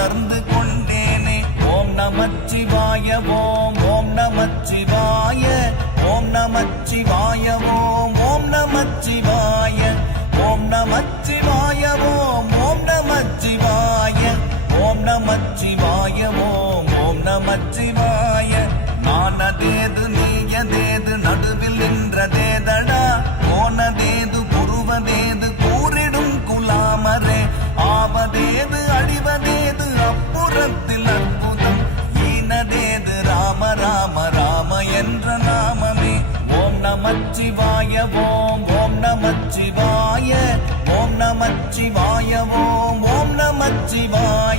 உணர்ந்து கொண்டேனே. ஓம் நமச்சிவாய ஓம் ஓம் நமச்சிவாய ஓம் நமச்சிவாய ஓம் ஓம் நமச்சிவாய ஓம் நமச்சிவாய ஓம் ஓம் நமச்சிவாய ஓம் நமச்சிவாய ஓம் ஓம் நமச்சிவாய. நானதேது நீயதேது நடுவில் நின்றதேதடா, போனதேது புருவதேது கூறிடும் குலாமரே, ஆவதேது அழிவதேது அப்புறத்தில் அற்புதம், ஈனதேது ராம ராம ராம என்ற நாமமே. ஓம் நமச்சிவாய ஓம் ஓம் நமச்சிவாய ஓம் நமச்சிவாய ஓம் ஓம் நமச்சிவாய.